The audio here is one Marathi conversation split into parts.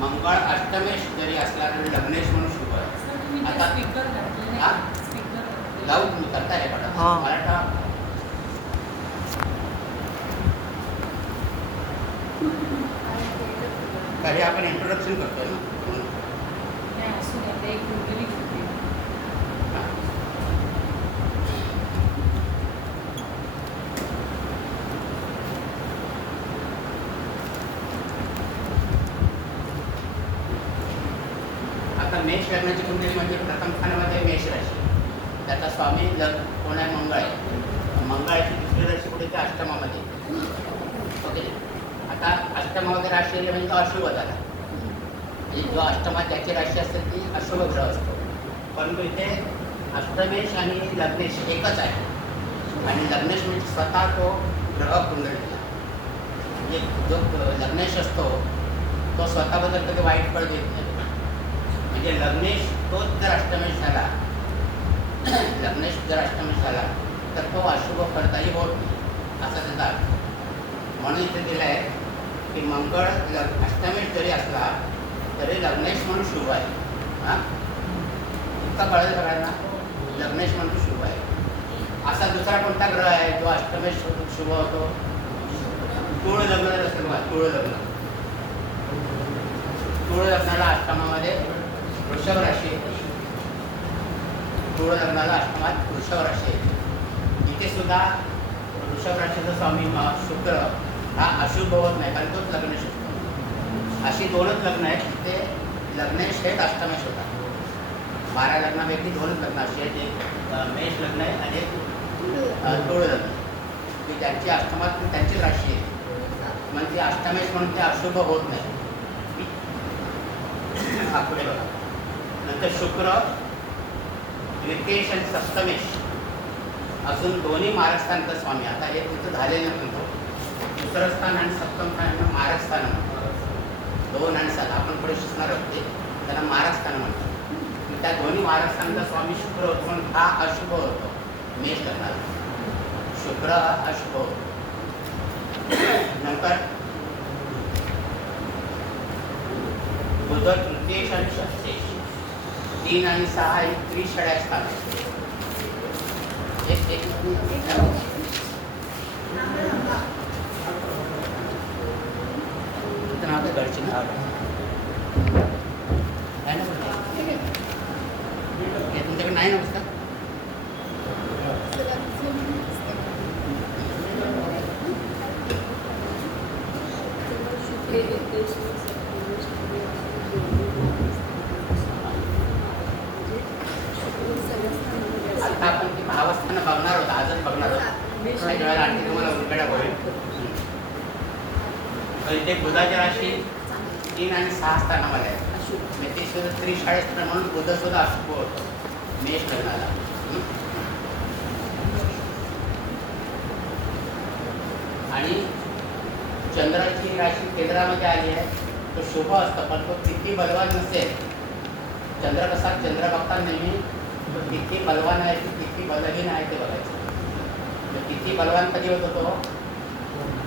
मंगळ अष्टमेश जरी असला तरी लग्नेश म्हणून शुभ आहे. आता लावू तुम्ही करताय मराठा काही आपण इंट्रोडक्शन करतोय ना. आता मेष लग्नाची कुंडली म्हणजे प्रथम स्थानामध्ये मेष राशी, त्याचा स्वामी कोण आहे? मंगळ आहे. मंगळाची दुसरी राशी कुठे? त्या अष्टमामध्ये. ओके. आता अष्टमामध्ये राशी आली म्हणजे तो अशुभ झाला. म्हणजे जो अष्टमात ज्याची राशी असते ती अशुभ ग्रह असतो. परंतु इथे अष्टमेश आणि लग्नेश एकच आहे. आणि लग्नेश म्हणजे स्वतः तो ग्रह कुंडलीला, म्हणजे जो लग्नेश असतो तो स्वतःबद्दल कधी वाईट फळ देत नाही. म्हणजे लग्नेश तोच जर अष्टमेश झाला, लग्नेश जर अष्टमेश झाला तर तो अशुभ फलदायी होत नाही, असा त्याचा अर्थ. म्हणून इथे दिलं आहे की मंगळ अष्टमेश जरी असला तरी लग्नेश म्हणून शुभ आहे. हां, इतका कळेल सगळ्यांना. लग्नेश म्हणून शुभ आहे. असा दुसरा कोणता ग्रह आहे जो अष्टमेश शुभ होतो? तुळ लग्न असेल बघा, तुळ लग्न. तुळ लग्नाला अष्टमामध्ये वृषभ राशी येते. तुळ लग्नाला अष्टमात वृषभ राशी येते. इथे सुद्धा वृषभ राशीचा स्वामी शुक्र हा अशुभ होत नाही, कारण तोच लग्नेश असतो. अशी दोनच लग्न आहेत ते लग्नेश हेच अष्टमेश होतात. 12 लग्नापैकी 2च लग्न अशी आहेत. एक मेष लग्न आहे आणि एक तुळ लग्न, की त्यांची अष्टमात त्यांची राशी आहे. म्हणजे अष्टमेश म्हणून ते अशुभ होत नाही. हा पुढे बघा. नंतर शुक्र द्वितीयेश आणि सप्तमेश अजून दोन्ही मारकस्थानचा स्वामी. आता हे तिथं झालेलं म्हणतो. दुसरं स्थान आणि सप्तम स्थान मारकस्थान म्हणतात. 2 आणि 7 आपण पुढे शिकणार होते, त्यांना मारकस्थान म्हणतात. त्या दोन्ही मारकस्थानचा स्वामी शुक्र होतो, पण हा अशुभ होतो. मेष लग्नाला शुक्र हा अशुभ होतो. नंतर बुध तृतीयेश आणि षष्ठेश 3 आणि 6 हे त्रिषड्या स्थान. घरची नाव तुमच्याकडे नाही नसतं. आता आपण ती भावस्थानं बघणार होतो, आजच बघणार आहोत. काही वेळेला आणखी तुम्हाला उलगडा होईल. तर इथे बुधाची राशी 3 आणि 6 स्थानामध्ये आहे. ते सुद्धा त्रिशाळे म्हणून बुध सुद्धा अशुभ होतो मेष लग्नाला. आणि चंद्राची राशी केंद्रामध्ये आली आहे, तो शुभ असतो. पण तो किती बलवान नसेल, चंद्र कसा चंद्र बघता नेहमी तो किती बलवान आहे की किती बलहीन आहे ते बघायचं. किती बलवान कधी होतो तो?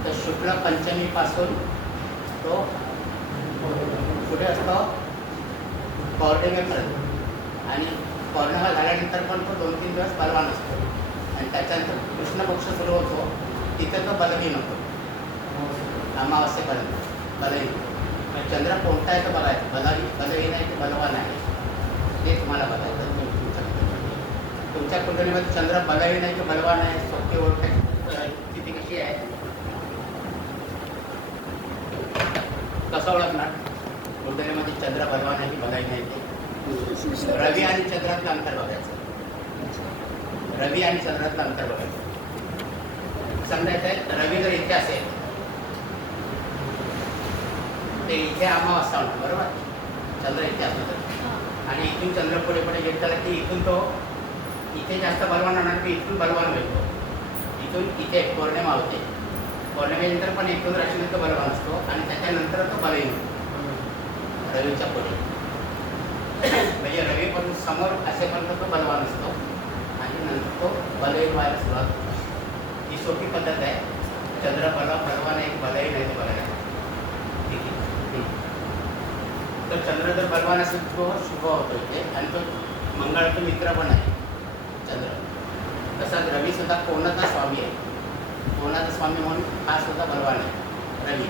तर शुक्ल पंचमीपासून तो पुढे असतो पौर्णिमेपर्यंत. आणि पौर्णिमा झाल्यानंतर पण तो 2-3 दिवस बलवान असतो. आणि त्याच्यानंतर कृष्ण पक्ष सुरू होतो, तिथे तो बलहीन होतो अमावस्येपर्यंत बलहीन. चंद्र कोणता आहे तो बघायचं, बलहीन आहे की बलवान आहे ते तुम्हाला बघायचं. तुमच्या कुंडलीमध्ये चंद्र बलहीन आहे की बलवान आहे सोपी ओळखायची स्थिती कशी आहे, कसं ओळखणार? कुंडलीमध्ये चंद्र बलवान आहे की बलहीन आहे ते रवी आणि चंद्रातलं अंतर बघायचं. रवी आणि चंद्रातलं अंतर बघायचं. समजायचं रवी जर इथे असेल ते इथे अमावास्या म्हणतो, बरोबर? चंद्र इथे असतो तर, आणि इथून चंद्र पुढे पुढे येत झाला की इथून तो इथे जास्त बलवान होणार की इथून बलवान मिळतो. इथून इथे पौर्णिमा होते, पौर्णिमेनंतर पण इथून राशीनंतर बलवान असतो आणि त्याच्यानंतर तो बलहीन होतो रवीच्या पुढे. म्हणजे रवीपासून समोर असेपर्यंत तो बलवान असतो आणि नंतर तो बलहीन व्हायला सुरुवात होतो. ही सोपी पद्धत आहे. चंद्र बलवान आहे बलहीन आहे ते बघायला. ठीक आहे. तर चंद्र जर बलवान असेल तो शुभ होतो इथे आणि तो मंगळाचा मित्र पण आहे चंद्र. तसाच रवी सुद्धा कोणाचा स्वामी आहे. कोणाचा स्वामी म्हणून हा सुद्धा बलवान आहे रवी.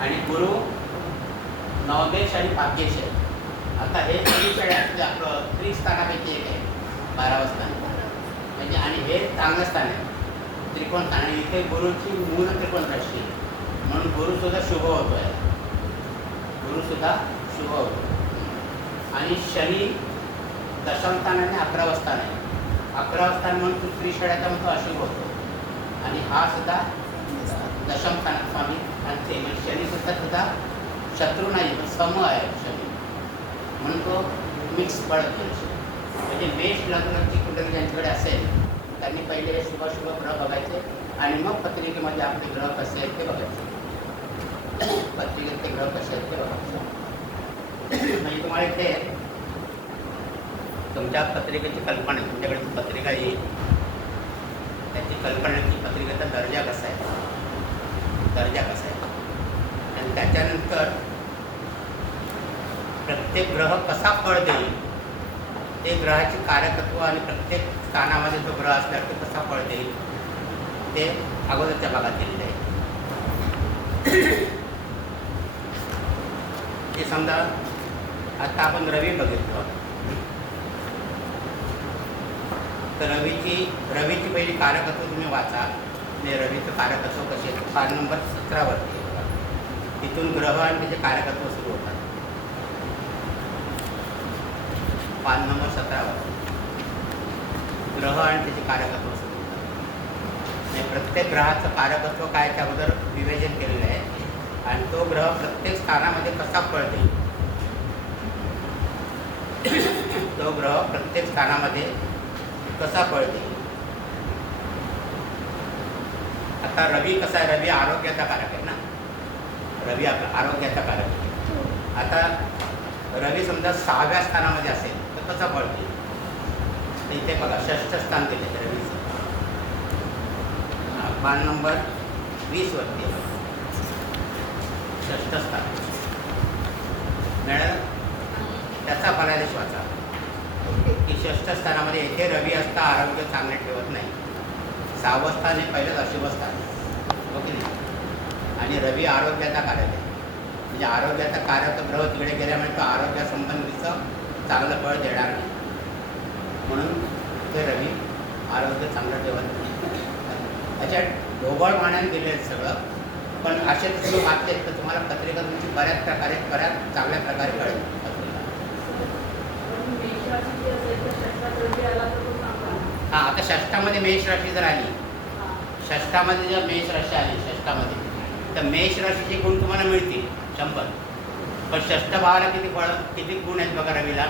आणि गुरु नवदेश आणि भाग्येश आहे. आता हे आपलं त्रिस्थानापैकी एक आहे 12वं स्थान म्हणजे. आणि हे चांगलं स्थान आहे त्रिकोण स्थान. आणि इथे गुरुची मूळ त्रिकोण राशी आहे म्हणून गुरुसुद्धा शुभ होतो आहे. गुरुसुद्धा शुभ होतो. आणि शनी दशम स्थान आणि 11वं स्थान आहे. 11वं स्थान म्हणून तो त्रिषड्याचा म्हणून तो अशुभ होतो. आणि हा सुद्धा दशम स्थानात स्वामी आणि म्हणजे शनी सुद्धा शत्रू नाही पण सम आहे शनी म्हणून तो मिक्स पडत गेला. म्हणजे मेष लग्नाची कुंडली ज्यांच्याकडे असेल त्यांनी पहिले हे शुभ ग्रह बघायचे आणि मग पत्रिकेमध्ये आपले ग्रह कसे आहेत ते बघायचे. पत्रिकेत ते ग्रह कसे आहेत ते बघायचे. म्हणजे तुम्हाला इथे तुमच्या पत्रिकेची कल्पना आहे. तुमच्याकडे पत्रिका येईल त्याची कल्पना की पत्रिकेचा दर्जा कसा आहे आणि त्याच्यानंतर प्रत्येक ग्रह कसा फळ देईल ते ग्रहाचे कारकत्व आणि प्रत्येक स्थानामध्ये जो ग्रह असल्यावर तो कसा फळ देईल ते अगोदरच्या भागात दिलेलं आहे. हे समजा आता आपण रवी बघितलं तर रवीची पहिली कारकत्व तुम्ही वाचा. आणि रवीचं कारकत्व कसे पान नंबर 17 वरती आहे. तिथून ग्रह आणि त्याचे कारकत्व सुरू होतात. पान नंबर 17 वर ग्रह आणि त्याचे कारकत्व सुरू होतात. आणि प्रत्येक ग्रहाचं कारकत्व काय त्या अगोदर विवेचन केलेलं आहे आणि तो ग्रह प्रत्येक स्थानामध्ये कसा फळ देईल तो ग्रह प्रत्येक स्थानामध्ये कसा फळ देईल. आता रवी कसा आहे. रवी आरोग्याचा कारक आहे ना. रवी आपला आरोग्याचा कारक आहे. आता रवी समजा 6व्या स्थानामध्ये असेल तर कसा फळ देईल. इथे बघा 6ष्ठ स्थान दिले रवीचं. पान नंबर 20 वरती 6ष्ठ स्थान मिळालं. त्याचा फलादेश वाचा की 6ष्ठ स्थानामध्ये येथे रवी असता आरोग्य चांगले ठेवत नाही. 6वं स्थान हे पहिलंच अशुभ स्थान ओके नाही. आणि रवी आरोग्याचा कारक आहे म्हणजे आरोग्याचा कारक ग्रह तिकडे गेल्यामुळे तो आरोग्यासंबंधीचं चांगलं फळ देणार नाही म्हणून ते रवी आरोग्य चांगलं ठेवत नाही. त्याच्यात ढोबळ मानाने दिले आहेत सगळं पण असे तुम्ही वाचले तर तुम्हाला पत्रिका तुमची बऱ्याच चांगल्या प्रकारे कळेल. हां आता षष्ठामध्ये मेष राशी जर आली षष्ठामध्ये जर मेष राशी आली षष्ठामध्ये तर मेष राशीचे गुण तुम्हाला मिळतील 100. पण षष्ठ भावाला किती गुण आहेत बघा रवीला.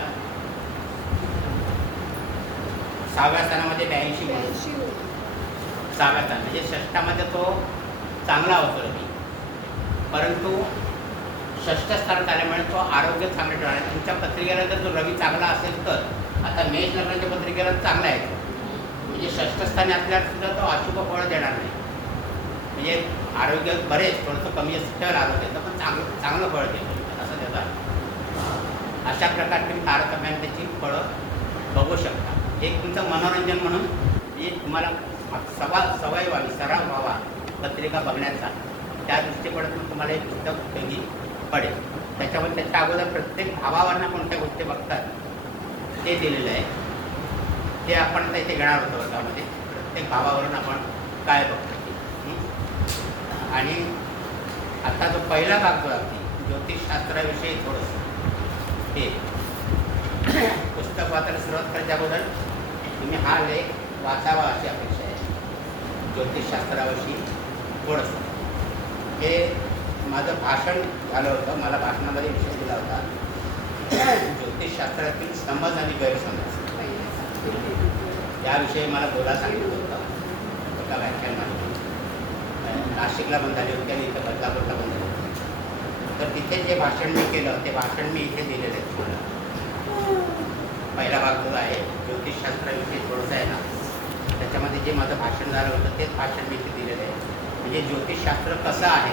6व्या स्थानामध्ये 82 गुण. 6व्या स्थान म्हणजे षष्ठामध्ये तो चांगला होतो रवी परंतु षष्ठ स्थानात आल्यामुळे तो आरोग्य चांगलं ठेवणार. तुमच्या पत्रिकेला जर तो रवी चांगला असेल तर आता मेष लग्नाच्या पत्रिकेला चांगला आहे म्हणजे षष्ठ स्थानी असल्यावर सुद्धा तो अशुभ फळ देणार नाही. म्हणजे आरोग्य बरेच थोडंसं कमी ठेवलं आरोग्याचं पण चांगलं फळ देईल असं त्याचा. अशा प्रकारे तुम्ही तारतम्याने त्याची फळं बघू शकता. एक तुमचं मनोरंजन म्हणून म्हणजे तुम्हाला सवय व्हावी सराव व्हावा पत्रिका बघण्याचा त्या दृष्टिकोनातून तुम्हाला एक पुस्तक उपयोगी पडेल. त्याच्यामध्ये त्याच्या अगोदर प्रत्येक भावावरनं कोणत्या गोष्टी बघतात ते दिलेलं आहे. ते आपण आता इथे घेणार होतो वर्गामध्ये. प्रत्येक भावावरून आपण काय बघतो आणि आता जो पहिला भाग जो आहे ज्योतिषशास्त्राविषयी थोडंसं हे पुस्तक वाचायला सुरुवात करायच्या अगोदर तुम्ही हा लेख वाचावा अशी अपेक्षा आहे. ज्योतिषशास्त्राविषयी थोडंसं हे माझं भाषण झालं होतं. मला भाषणामध्ये विषय दिला होता ज्योतिषशास्त्रातील समज आणि गैरसमज याविषयी मला बोलायला सांगितलं होतं एका व्याख्यानामध्ये. नाशिकला पण झाली होती आणि इथं बदलापूरला पण झाली होती. तर तिथे जे भाषण मी केलं ते भाषण मी इथे दिलेलं आहे तुम्हाला. पहिला भाग जो आहे ज्योतिषशास्त्राविषयी थोडंसं आहे ना त्याच्यामध्ये जे माझं भाषण झालं होतं तेच भाषण मी इथे दिलेलं आहे. म्हणजे ज्योतिषशास्त्र कसं आहे,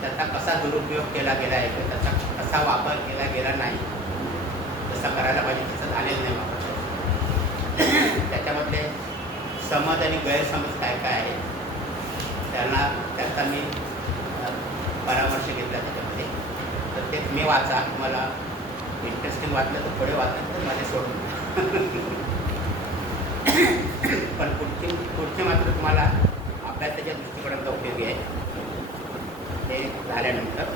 त्याचा कसा दुरुपयोग केला गेला आहे, त्याचा कसा वापर केला गेला नाही, जसा करायला पाहिजे तसं झालेलं नाही वापर. त्याच्यामधले समज आणि गैरसमज काय काय आहे त्याचा मी परामर्श घेतला त्याच्यामध्ये. तर ते तुम्ही वाचा, तुम्हाला इंटरेस्टिंग वाटलं तर पुढे वाचलं तर माझे सोडून. पण पुढचे मात्र तुम्हाला अभ्यासाच्या दृष्टिकोनाचा उपयोगी आहे. ते झाल्यानंतर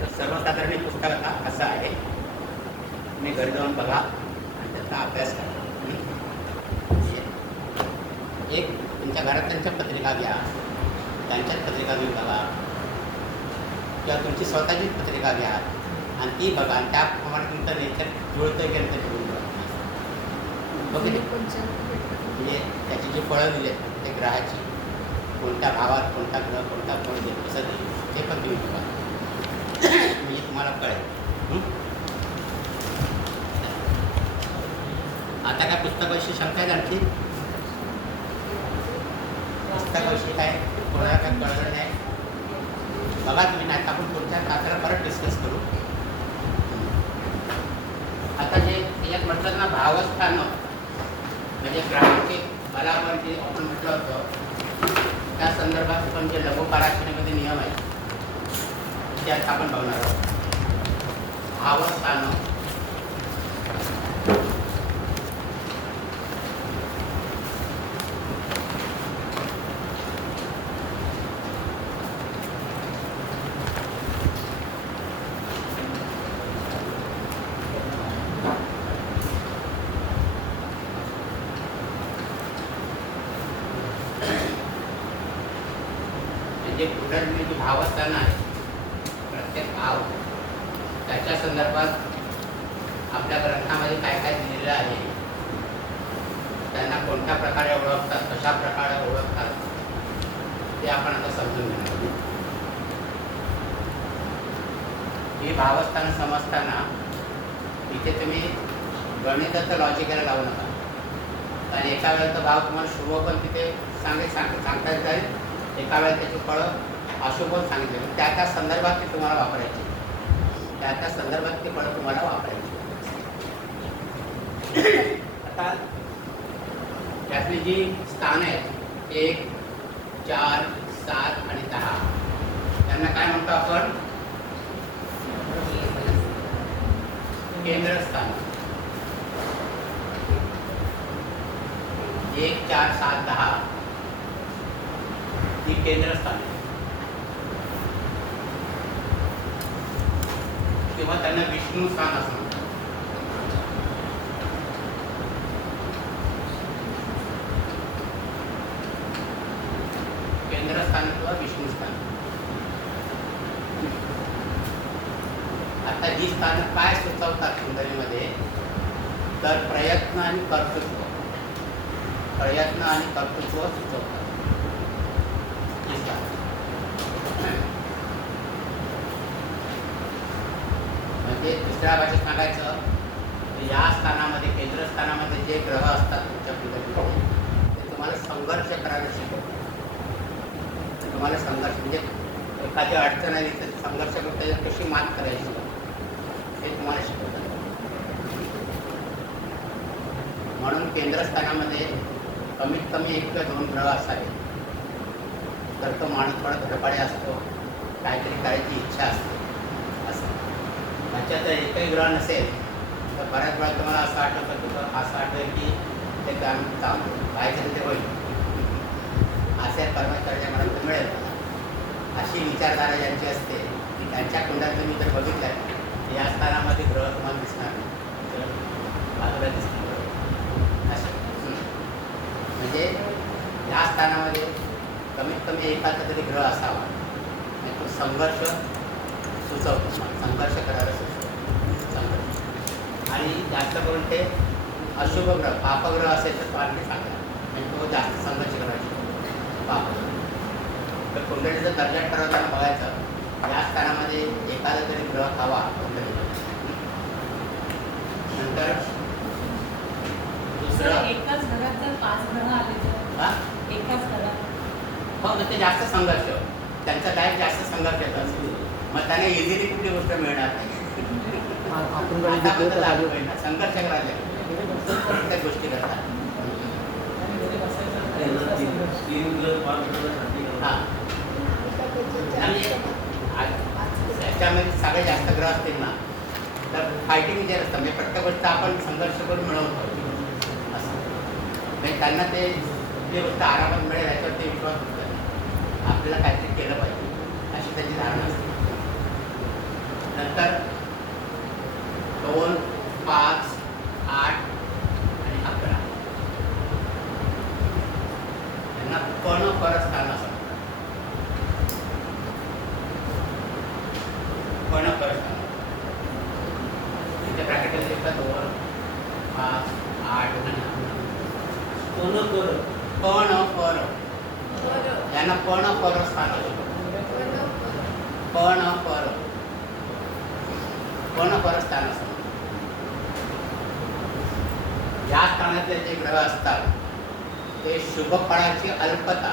तर सर्वसाधारण पुस्तक आता असं आहे, तुम्ही घरी जाऊन बघा आणि त्याचा अभ्यास करा. एक तुमच्या घरातल्यांच्या पत्रिका घ्या, त्यांच्याच पत्रिका घेऊन बघा, किंवा तुमची स्वतःचीच पत्रिका घ्या आणि ती बघा आणि त्याप्रमाणे तुमचं नेचर जुळतं की नाही जुळून बघा. ओके, म्हणजे त्याची जी फळं दिली आहेत ते ग्रहाची, कोणत्या भावात कोणता ग्रह कोणता फळ देईल कसं देईल ते पण तुम्ही बघा, म्हणजे तुम्हाला कळेल. आता काय पुस्तकाविषयी शंका आहे आणखी? पुस्तकाविषयी काय कोणाला काय कळलं नाही बघा तुम्ही, नाही आपण पुढच्या तासाला परत डिस्कस करू. आता जे यात म्हटलं ना भावस्थानं, म्हणजे ग्राहके मला पण जे आपण म्हटलं होतं त्या संदर्भात पण जे लघुपाराशरीमध्ये नियम आहेत त्यात आपण बघणार आहोत. भावस्थानं म्हणजे कुंडलिनी जी भावस्थान आहे, प्रत्येक भाव त्याच्या संदर्भात आपल्या ग्रंथामध्ये काय काय दिलेलं आहे, त्यांना कोणत्या प्रकारे ओळखतात, कशा प्रकारे ओळखतात ते आपण आता समजून घेणार. ही भावस्थान समजताना इथे तुम्ही गणिताचं लॉजिकला लावू नका, कारण एका वेळेचा भाव तुम्हाला शुभ पण तिथे सांगता येत जाईल, एका वेळेला त्याची फळं अशुभ पण सांगितले, त्या त्या संदर्भात ते तुम्हाला वापरायचे, त्या त्या संदर्भात ते फळं तुम्हाला वापरायचे. आता त्यातली जी स्थान आहेत 1, 4, 7 आणि 10 त्यांना काय म्हणतो आपण? केंद्रस्थान. 1, 4, 7, 10 ही केंद्रस्थान आहे, किंवा त्यांना विष्णू स्थान असं म्हणतात. केंद्रस्थान किंवा विष्णू स्थान. आता ही स्थानं काय सुचवतात कुंडलीमध्ये, तर प्रयत्न आणि कर्तृत्व, प्रयत्न आणि कर्तृत्व सुचवतात. म्हणजे दुसऱ्या भाषेत सांगायचं तर या स्थानामध्ये, केंद्रस्थानामध्ये जे ग्रह असतात तुमच्या कुंडलीमध्ये ते तुम्हाला संघर्ष करायला शिकवतात. तुम्हाला संघर्ष म्हणजे एखादी अडचण आली तर संघर्ष करून त्याच्यात कशी मात करायची हे तुम्हाला शिकवतात. म्हणून केंद्रस्थानामध्ये कमीत कमी 1 किंवा 2 ग्रह असावे, तर तो माणूस थोडा धडपडे असतो, काहीतरी करायची इच्छा असते. असं त्याच्यात जर एकही ग्रह नसेल तर बऱ्याच वेळा तुम्हाला असं आठवतं की असं आठवेल की ते काम पाहिजे ते होईल, असे परमेश्वराच्या मनात मिळेल. अशी विचारधारा ज्यांची असते की त्यांच्या कुंडातलं मी जर बघितलं आहे या स्थानामध्ये ग्रह तुम्हाला दिसणार नाही, बाजूला दिसणार. असं म्हणजे या स्थानामध्ये कमीत कमी एखादा तरी ग्रह असावा, आणि तो संघर्ष सुचवतो, संघर्ष करायला सुचवतो, संघर्ष. आणि जास्त करून ते अशुभ ग्रह, पापग्रह असेल तर तो आणखी चांगला, म्हणजे तो जास्त संघर्ष करायचा पापग्रह. तर कुंडलीचा दर्जा ठरवताना बघायचं या स्थानामध्ये एखादा तरी ग्रह हवा कुंडलीमध्ये. नंतर दुसरं, एकाच घरात जर 5 ग्रह आले तर एकाच कला. हो, मग ते जास्त संघर्ष, त्यांचा लाईफ जास्त संघर्षाचं असेल, मग त्यांना इझिली कुठली गोष्ट मिळणार नाही. आतापर्यंत लागू होईल ना, संघर्ष करायला प्रत्येक गोष्टी करतात. हां, आणि त्याच्यामध्ये सगळे जास्त ग्रह असतील ना तर फायटिंग जे असतं म्हणजे प्रत्येक गोष्ट आपण संघर्ष करून मिळवतो असं, म्हणजे त्यांना ते जी गोष्ट आरामात मिळेल याच्यावरती विश्वास होतो. आपल्याला काहीतरी केलं पाहिजे अशी त्यांची धारणा असते. नंतर 2, 5, 8 आणि 11 यांना परस्थान असं परस्थान त्यांच्या ब्रॅकेटमध्ये येतात 2, 5, 8 आणि 11. यांना परस्थान असतं. परस्थान असतं. या स्थानातले जे ग्रह असतात ते शुभ फळाची अल्पता,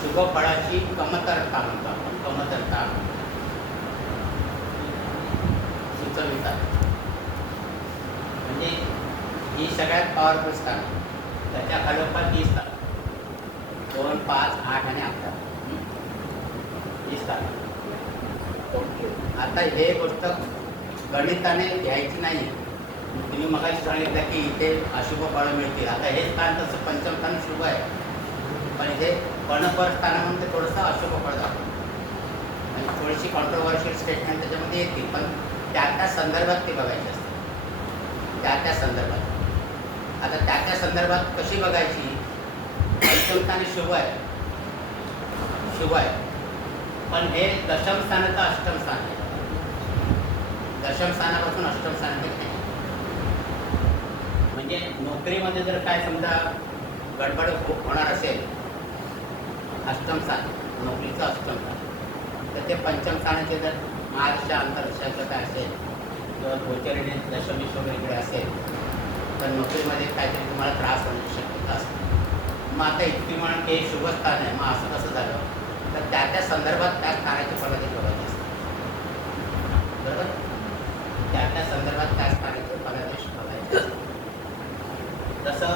शुभ फळाची कमतरता म्हणतो आपण, कमतरता सुचवितात. म्हणजे ही सगळ्यात पॉवरफुल स्थान, त्याच्या खालोखाल ही स्थान 2, 5, 8 आणि 11 ही स्थान. आता हे गोष्ट गणिताने घ्यायची नाही. तुम्ही मगाशी सांगितलं की इथे अशुभ फळं मिळतील. आता हे स्थान तसं पंचम स्थान शुभ आहे, पण इथे पर्णपर स्थानामध्ये थोडंसं अशुभ फळ दाखवतं. म्हणजे थोडीशी कॉन्ट्रोवर्शियल स्टेटमेंट त्याच्यामध्ये येतील, पण त्या संदर्भात ती बघायची असते. त्या संदर्भात. आता त्या संदर्भात कशी बघायची? पंचम स्थानी शुभ आहे, पण हे दशम स्थानाचं अष्टम स्थान आहे. दशम स्थानापासून अष्टम स्थानात नाही. म्हणजे नोकरीमध्ये जर काय समजा गडबड होणार असेल, अष्टम स्थान, नोकरीचं अष्टम स्थान, तर ते पंचम स्थानाचे जर महाराष्ट्र आंतरराष्ट्राचं काय असेल किंवा गोचरीने दशमी वगैरे असेल तर नोकरीमध्ये काहीतरी तुम्हाला त्रास होण्याची शक्यता असते. मग आता इतकी म्हणून हे शुभ स्थान आहे, मग असं कसं झालं तर त्या संदर्भात त्या स्थानाची फलते बघायची असते. बरोबर? त्या संदर्भात त्या स्थानाचे फलादेश बघायचे असते. जसं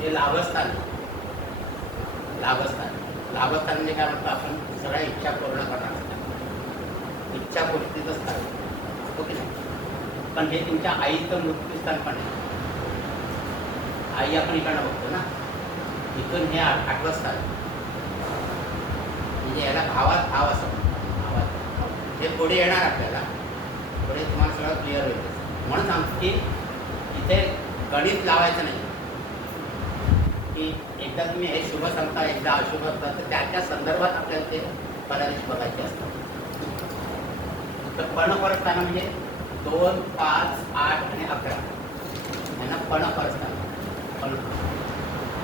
हे लाभस्थान म्हणजे काय म्हणतो आपण, सगळ्या इच्छा पूर्ण करणार असतात, इच्छा पूर्तीचं स्थान, हो की नाही? पण हे तुमच्या आईचं मृत्यूस्थान पण आहे. आई आपण इकडनं बघतो ना, इथून हे 8वं स्थान, म्हणजे याला भावात भाव असं म्हणतो. भावात हे पुढे येणार आपल्याला, पुढे तुम्हाला सगळं क्लिअर होईल. म्हणून सांगतो की इथे गणित लावायचं नाही की एकदा तुम्ही हे शुभ सांगता एकदा अशुभ असता, तर त्या संदर्भात आपल्याला ते फलादेश बघायचे असतात. तर पर्णपरस्थान म्हणजे 2, 5, 8 आणि 11 यांना पर्णपरस्थान.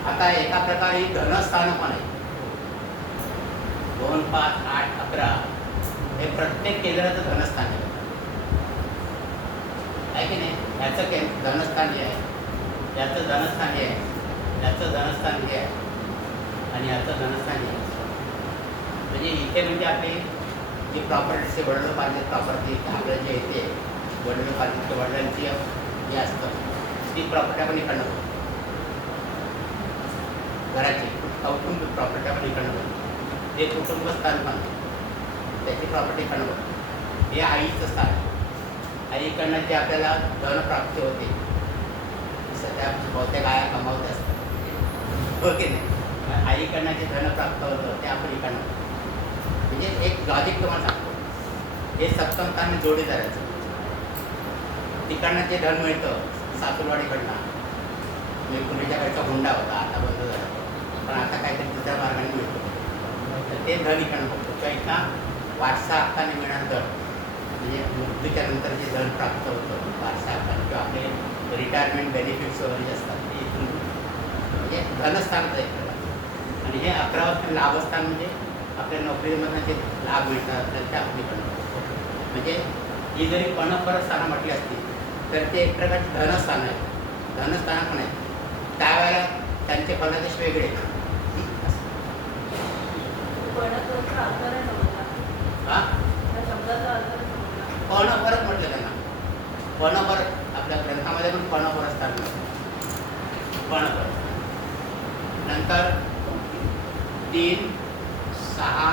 आता एका प्रकारे धनस्थान पण आहे. 2, 5, 8, 11 हे प्रत्येक केंद्राचं धनस्थान आहे की नाही? याचं धनस्थान हे आहे, याचं धनस्थान हे आहे, याचं धनस्थान हे आहे आणि याचं धनस्थान हे आहे. म्हणजे इथे म्हणजे आपली जी प्रॉपर्टीचे वडिलोपार्जित प्रॉपर्टी आपलं जे येते, वडिलोपार्जित वडिलांची हे असतं ती प्रॉपर्टी आपण इकडनं बघतो. घराची कौटुंबिक प्रॉपर्टी आपण इकडनं बघतो. ते कुटुंबस्थान पण त्याची प्रॉपर्टी इकडनं बघतो. हे आईचं स्थान आहे. आईकडनं जे आपल्याला धनप्राप्ती होते, सध्या बहुतेक आया कमावत असतात, हो की नाही? आईकडनं जे धन प्राप्त होतं ते आपण इकडनं, म्हणजे एक लॉजिक तुम्हाला सांगतो, हे सप्तम स्थान जोडीदाराचं. तिकडनं जे धन मिळतं सासूरवाडीकडनं, म्हणजे पुण्याच्याकडचा हुंडा होता, आता बंद झाला, पण आता काहीतरी दुसऱ्या मार्गाने मिळतो, तर ते धन इकडनं बघतो. किंवा इथं वारसा हक्काने मिळणार धन, म्हणजे मृत्यूच्या नंतर जे धन प्राप्त होतं वारसा हक्काने किंवा आपले रिटायरमेंट बेनिफिट्स वगैरे जे असतात ते इथून, म्हणजे धनस्थानचं एक प्रकार. आणि हे 11वं स्थान लाभस्थान, म्हणजे आपल्या नोकरीमधनं जे लाभ मिळतात आपल्याला त्या आपलीकडनं. म्हणजे ही जरी पर्णपर स्थानं म्हटली असती तर ते एक प्रकारचे धनस्थान आहे, धनस्थान पण आहे. त्यावेळेला त्यांचे फलादेश वेगळे. हां पर्णपरक म्हटलं त्यांना, पर्णपरक आपल्या ग्रंथामध्ये पण पर्णपरक स्थान पर्णपरक. नंतर 3, 6,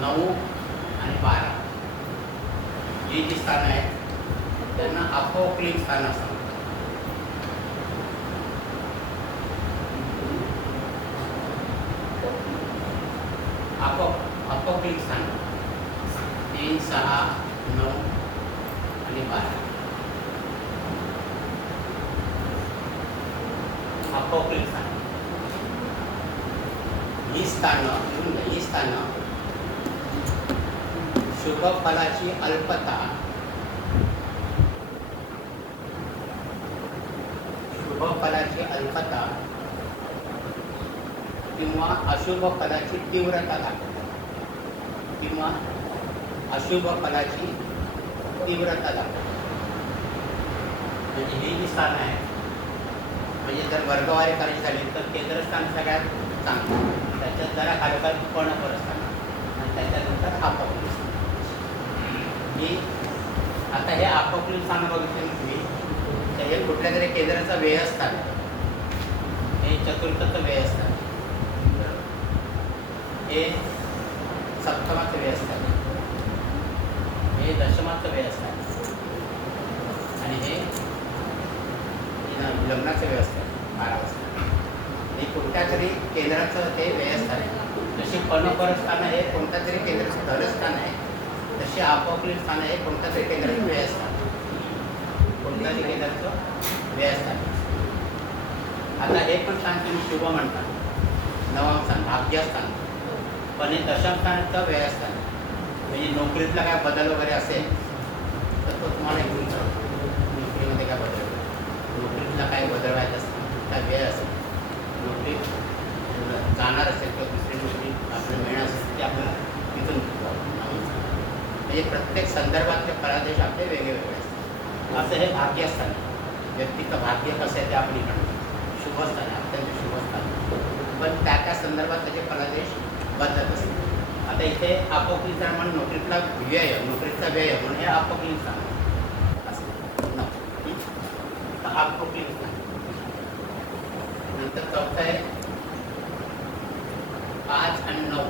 9 आणि 12 ही जी स्थानं आहेत त्यांना अपोक्लिक स्थान असतात. अपोक्लिक स्थान 3, 6, 9 आणि 12 अपोक्लिक स्थान. ही स्थानं शुभ फलाची अल्पता, शुभ फलाची अल्पता किंवा अशुभ फलाची तीव्रता दाखवतात, किंवा अशुभ फलाची तीव्रता दाखवतात. म्हणजे ही जी स्थान आहे, म्हणजे जर वर्गवारी करायची झाली तर केंद्रस्थान सगळ्यात चांगलं, त्याच्यात जरा खालोखाल पर्णपरक स्थान आणि त्याच्यानंतर अपोक्लिक स्थान. ही आता हे अपोक्लिक स्थान बघितले तुम्ही तर हे कुठल्या तरी केंद्राचं व्ययस्थान आहे, हे चतुर्थचं व्ययस्थान, हे सप्तमाचं व्ययस्थान, हे दशमाचं व्ययस्थान आणि हे लग्नाचं व्यवस्था 12 वाजता. हे कोणत्या तरी केंद्राचं ते व्यवस्थान आहे. जशी पर्णपरक स्थान आहे कोणत्या तरी केंद्राचं धनस्थान आहे, तशी अपोक्लिक स्थान आहे कोणत्या तरी केंद्राचं व्यवस्थान, कोणत्या तरी केंद्राचं व्यवस्थान. आता हे पण स्थान तुम्ही शुभ म्हणतात, 9वां स्थान भाग्यस्थान, पण हे दशम स्थानाचं व्यवस्थान आहे. म्हणजे नोकरीतला काय बदल वगैरे असेल तर तो तुम्हाला घेऊन जातो. नोकरीमध्ये काय बदल, नोकरीतला काही बदल व्हायचा असेल, काय वेळ असेल, नोकरी जाणार असेल किंवा दुसरी नोकरी आपल्याला मिळणार असेल ते आपल्याला तिथून म्हणजे प्रत्येक संदर्भातले फलादेश आपले वेगळे वेगळे असतात. असं हे भाग्यस्थान आहे. व्यक्तीचं भाग्य कसं आहे ते आपण इकडं शुभस्थान आहे, अत्यंत शुभस्थान, पण त्या त्या संदर्भात त्याचे फलादेश बदलत असतात. आता इथे अपोक्लिक स्थान म्हणून नोकरीतला व्यय, नोकरीचा व्यय म्हणून हे अपोक्लिक स्थान असं अपोक्लिक स्थान. नंतर चौथा आहे 5 आणि 9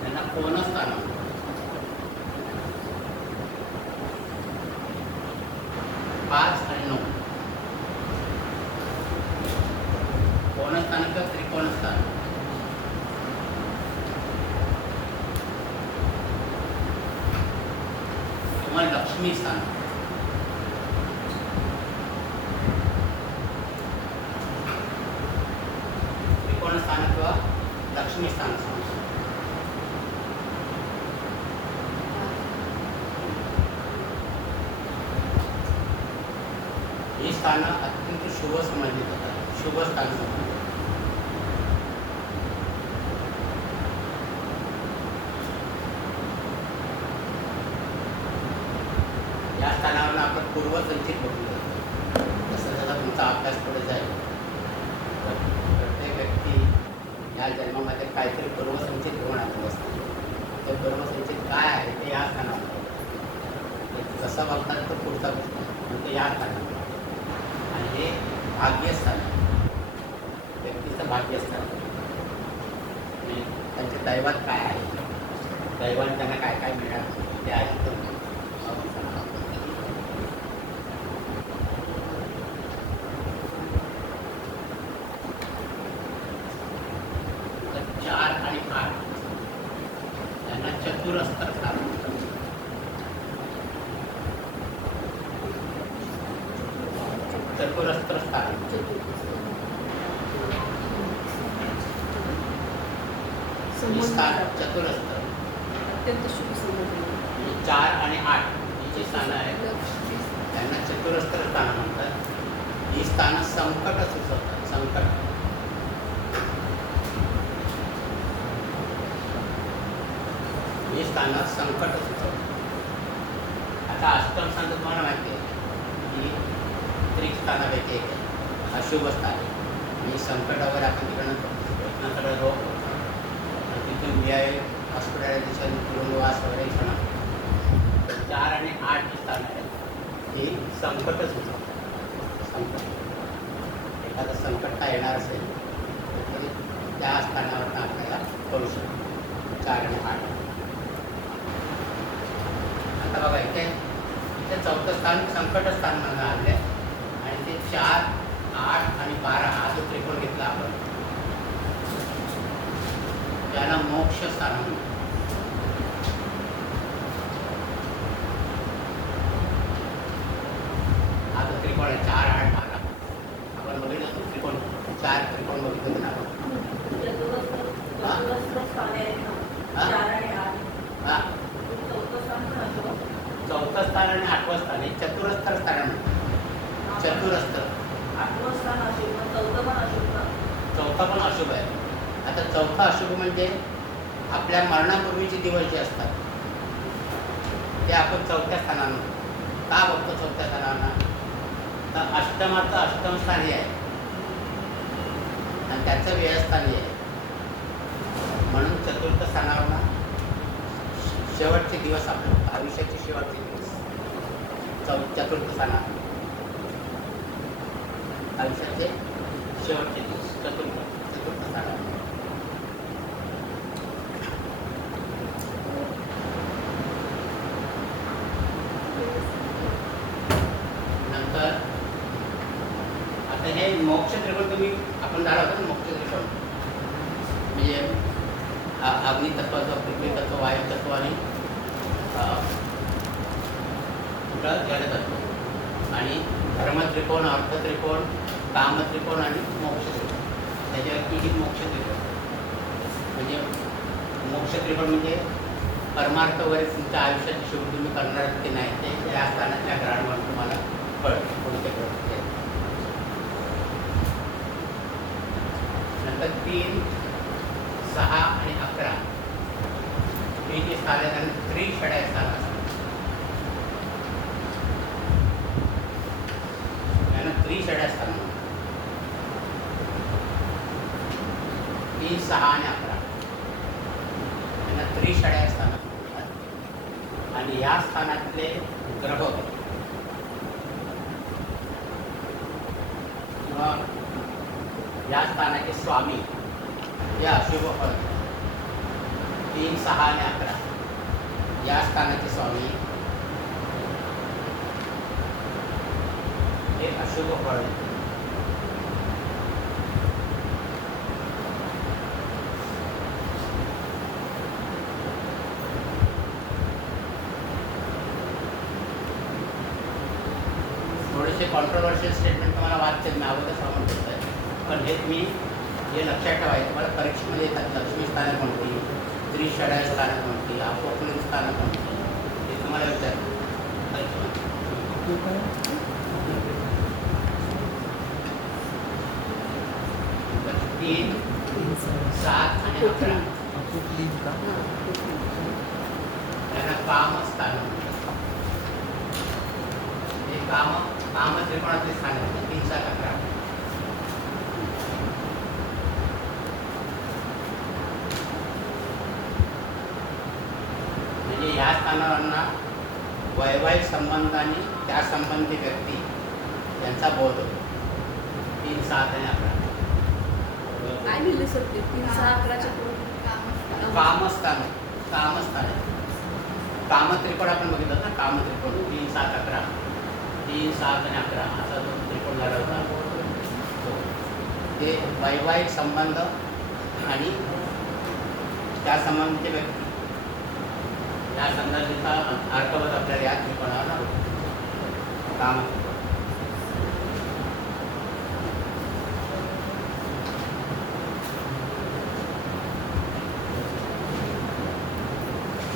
त्यांना कोणस्थान. 5 आणि 9 कोणस्थान किंवा त्रिकोणस्थान. किंवा लक्ष्मी स्थान. त्रिकोणस्थान किंवा लक्ष्मी स्थान. ही स्थानं अत्यंत शुभ समजली जातात, शुभ स्थान समजली. या स्थानावर आपण पूर्वसंचित बघू जातो. जसं जसं तुमचा अभ्यास पुढे जाईल तर प्रत्येक व्यक्ती या जन्मामध्ये काहीतरी पूर्वसंचित घेऊन आलेलं असतं. ते पूर्वसंचित काय आहे ते या स्थानावर कसं बघतात तो पुढचा प्रश्न, म्हणजे या स्थानावर. आणि हे भाग्यस्थान, व्यक्तीचं भाग्यस्थान. आणि त्यांच्या दैवात काय आहे, दैवात त्यांना काय काय मिळालं ते आहे. तर 4 आणि 8 त्यांना चतुरस्त्र स्थान. चतुरस्त्र स्थान स्थान चतुरस्त्र अत्यंत शुभ समजले. 4 आणि 8 ही जी स्थानं आहेत त्यांना चतुरस्त्र स्थान म्हणतात. ही स्थानं संकट सुचवतात, संकट. ही स्थानं संकट सुचवतात. आता अष्टम स्थान तर तुम्हाला माहिती आहे की त्रिस्थानापैकी एक आहे, अशुभ स्थान आहे. आणि संकट वगैरे आपण तिकडनं सगळं रोग होतो आणि तिथून बी आय हॉस्पिटलायझेशन तुरुंगवास वगैरे होणार. 4 आणि 8 जी स्थान आहे ती संकटच होतं. संकट एखादं संकट काय येणार असेल तर ते त्या स्थानावर आपल्याला करू शकतो. 4 आणि 8. आता बघा इथे चौथं स्थान संकट स्थान म्हणून आले आणि ते 4, 8 आणि 12 हा जो त्रिकोण घेतला आपण त्याला मोक्ष स्थान म्हणून. हा जो त्रिकोण आहे 4, 8, 12 आपण बघितलं तो त्रिकोण 4 त्रिकोण बघितलं ना आपण. हा चौथं स्थान आणि 8वं स्थान हे चतुरस्तर स्थान म्हणतात. चतुरस्तर चौथा पण अशुभ आहे. आता चौथा अशुभ म्हणजे आपल्या मरणापूर्वीचे दिवस जे असतात ते आपण चौथ्या स्थानावर का बघतो. चौथ्या स्थानावर तर अष्टमाचं अष्टम स्थान हे आहे आणि त्याचं व्ययस्थान हे आहे. म्हणून चतुर्थ स्थानावर शेवटचे दिवस आपले आयुष्याचे शेवटचे दिवस चतुर्थ स्थानावर आयुष्याचे शेवटचे दिवस चतुर्थ स्थानावर. नंतर आता हे मोक्ष त्रिकोण तुम्ही आपण झाला होता ना. मोक्ष त्रिकोण म्हणजे अग्नितत्वाचं, पृथ्वी तत्व, वायू तत्व आणि जलतत्व आणि धर्मत्रिकोण, अर्थत्रिकोण, कामत्रिकोण आणि मोक्ष त्रिकोण. त्याच्यावरती ही मोक्ष त्रिकोण म्हणजे मोक्ष त्रिकोण म्हणजे परमार्थ वगैरे तुमच्या आयुष्याची शेवटी तुम्ही करणार की नाही ते या स्थानातल्या ग्रहांवर तुम्हाला कळतं कोणते कळते. नंतर 3, 6 आणि 11 ही जी स्थान आहे त्यांना त्रिषड्या स्थान असतात. त्यांना त्रिषड्या स्थान 3, 6 आणि 11 यांना त्रिषड्या स्थान म्हणतात. आणि या स्थानातले ग्रह किंवा या स्थानाचे स्वामी या अशुभ फळ 3, 6 आणि 11 या स्थानाचे स्वामी हे अशुभ फळ. थोडेसे कॉन्ट्रोवर्शियल स्टेटमेंट तुम्हाला वाचते मी अगोदर सांगून ठेवत आहे. पण हे तुम्ही हे लक्षात ठेवायचं. तुम्हाला परीक्षेमध्ये येतात लक्ष्मी स्थानं कोणती, त्रिषड्या स्थानं कोणती, अपोक्लिप स्थानं कोणती हे तुम्हाला विचारतात परीक्षेमध्ये. 3, 7 आणि 11 त्यांना कामस्थान म्हणतात. हे काम त्रिकोणातले स्थान आहे. 3, 7, 11 म्हणजे ह्या स्थानांना वैवाहिक संबंध आणि त्या संबंधी व्यक्ती यांचा बोध होतो. 3, 7 आणि 11 काय लिहिलं सर ते 3, 6, 11च्या पुढे कामस्थान. कामस्थान कामत्रिकोण आपण बघितलं ना. कामत्रिकोण 3, 7, 11 3, 7 आणि 11 असा जो त्रिकोण झाला होता तो ते वैवाहिक संबंध आणि त्या संबंधीचे व्यक्ती या संदर्भाचा अर्थवत आपल्याला या त्रिकोणावर काम.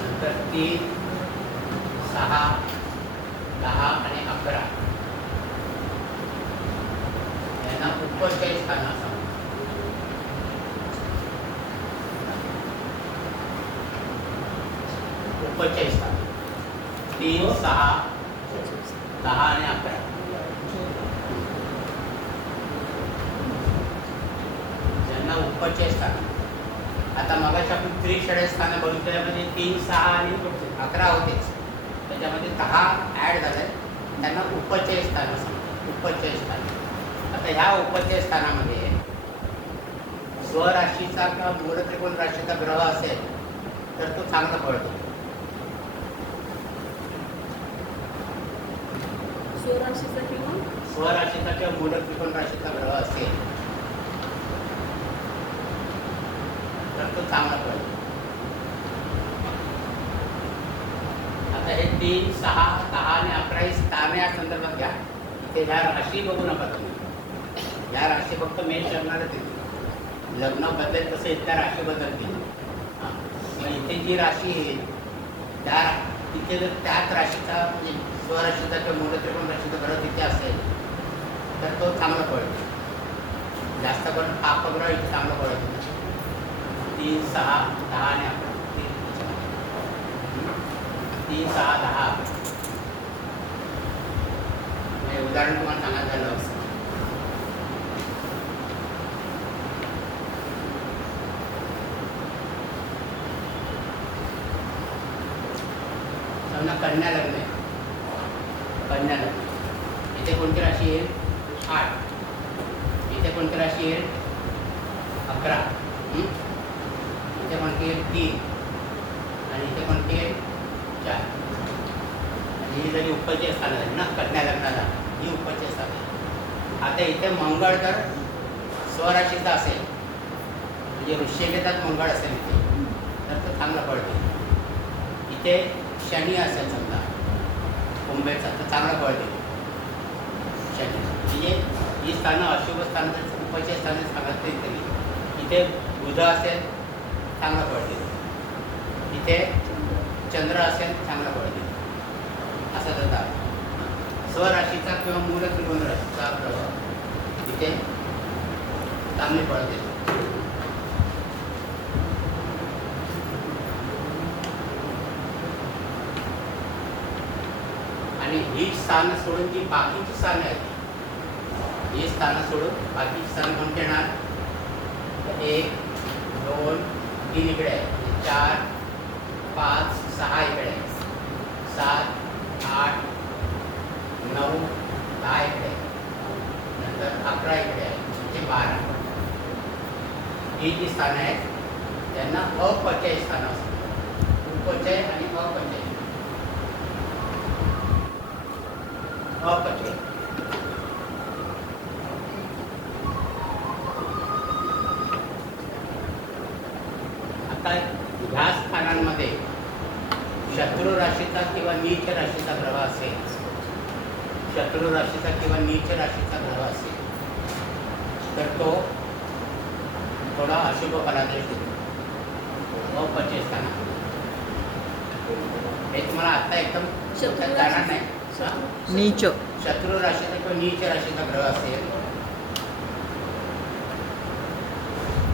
नंतर 3, 6, 10 आणि 11 यांना उपचय स्थान असं म्हणतात. उपचय स्थान 3, 6 उपचय स्थान. आता मगाशी आपण त्रिषडय स्थानं बघितल्यामध्ये 3, 6 आणि 11 होतेच. त्याच्यामध्ये 10 ॲड झाले, त्यांना उपचय स्थानं सांगतात. उपचय स्थान. आता ह्या उपचय स्थानामध्ये स्वराशीचा किंवा मूल त्रिकोण राशीचा ग्रह असेल तर तो चांगला पडतो. स्वराशीचा किंवा स्वराशीचा किंवा मूल त्रिकोण राशीचा ग्रह असेल तर तो चांगला पडतो. आता हे 3, 6, 10 आणि 11 ही स्थाने या संदर्भात घ्या. इथे ह्या राशी बघू नका तुम्ही. ह्या राशी फक्त मेष लग्नालाच येतील. लग्न बदलेल तसं इथल्या राशी बदलतील. मग इथे जी राशी येईल तिथे जर त्याच राशीचा म्हणजे स्वराशीचा किंवा मूल त्रिकोण राशीचा ग्रह तिथे असेल तर तो चांगला पडतो. जास्त पण हा अपग्रह इथे चांगला पडत नाही. 3, 6, 10 आणि 11. 3, 6, 10. उदाहरण तुम्हाला सांगायचं झालं, समजा कन्या लग्न आहे. कन्या लग्न इथे कोणती राशी येईल? 8. इथे कोणती राशी येईल? 11. इथे कोणती येईल? 3. आणि इथे कोणती येईल? 4. आणि ही जरी उपचय स्थान आहे ना कन्या लग्नाला, ही उपचय स्थान आहे. आता इथे मंगळ जर स्वराशीचा असेल म्हणजे वृश्चिकात मंगळ असेल इथे तर तो चांगला पडते. इथे शनी असेल समजा कुंभेचा तर चांगला पडते. शनी म्हणजे ही स्थानं अशुभ स्थानं जर उपचय स्थानं सांगत नाही तरी इथे बुध असेल चांगला पडते. इथे चंद्र असेल चांगला पडते. असा त्याचा स्वराशीचा किंवा मूल त्रिकोण राशीचा प्रभाव इथे चांगले पडते. आणि ही स्थानं सोडून जी बाकीची स्थानं आहेत, ही स्थानं सोडून बाकीची स्थानं कोणती येणार? 1, 2, 3 इकडे आहे, 4, 5, 6 इकडे आहे, 7, 8, 9, 10 इकडे आहे, नंतर 11 इकडे आहे, म्हणजे 12. ही जी स्थानं आहेत त्यांना अपचय स्थानं असतात. उपचय आणि अपचय. अपचय आता ह्या स्थानांमध्ये शत्रू राशीचा किंवा नीच राशीचा ग्रह असेल, शत्रू राशीचा किंवा नीच राशीचा ग्रह असेल तर तो थोडा अशुभ फलादेश देतो. अपचय स्थान हे तुम्हाला आता एकदम शत्रू जाणार नाही. नीच शत्रू राशीचा किंवा नीच राशीचा ग्रह असेल